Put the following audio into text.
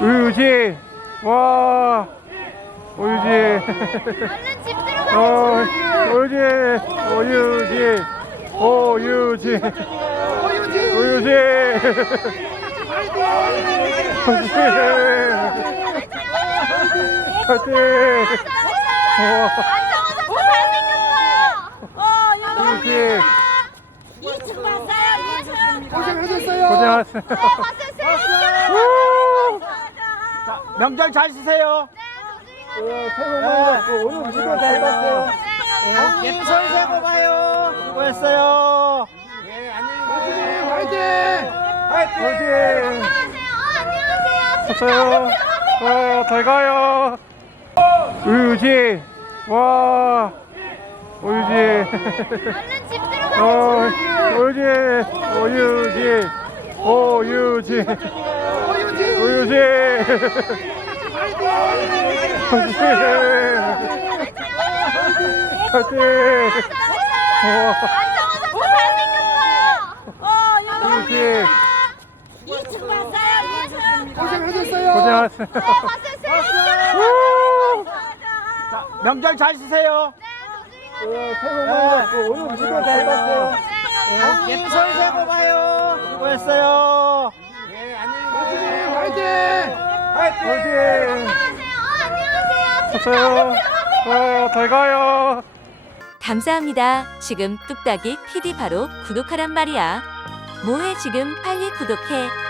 우유지 와 예. 우유지 얼른 집들어가요 어. 그래. 우유지 음, 어, 우유지 우유지 우유지 파이팅 우유지. 파이팅 고생하셨어요. 명절 잘 쓰세요. 네, 조심히 가세요. 새해 복 많이 받고 오늘 무지개 아, 잘 봤어요. 네, 인사요 수고했어요. 네, 안녕히 세요 화이팅! 화이팅! 화이팅! 안녕 안녕하세요. 안녕하세요. 어, 아, 아, 잘 가요. 우유지. 와. 우유지. 얼른 집 들어가세요. 우유지. 유지 우유지. 오, 유지. 이제 화이팅화이팅화이팅화이팅화이팅화이팅화이팅화이팅화이팅화이팅화이팅화이팅화 네. 어, 안녕요안잘 네, 네. 가요. 감사합니다. 지금 뚝딱이 PD 바로 구독하란 말이야. 뭐해 지금 빨리 구독해.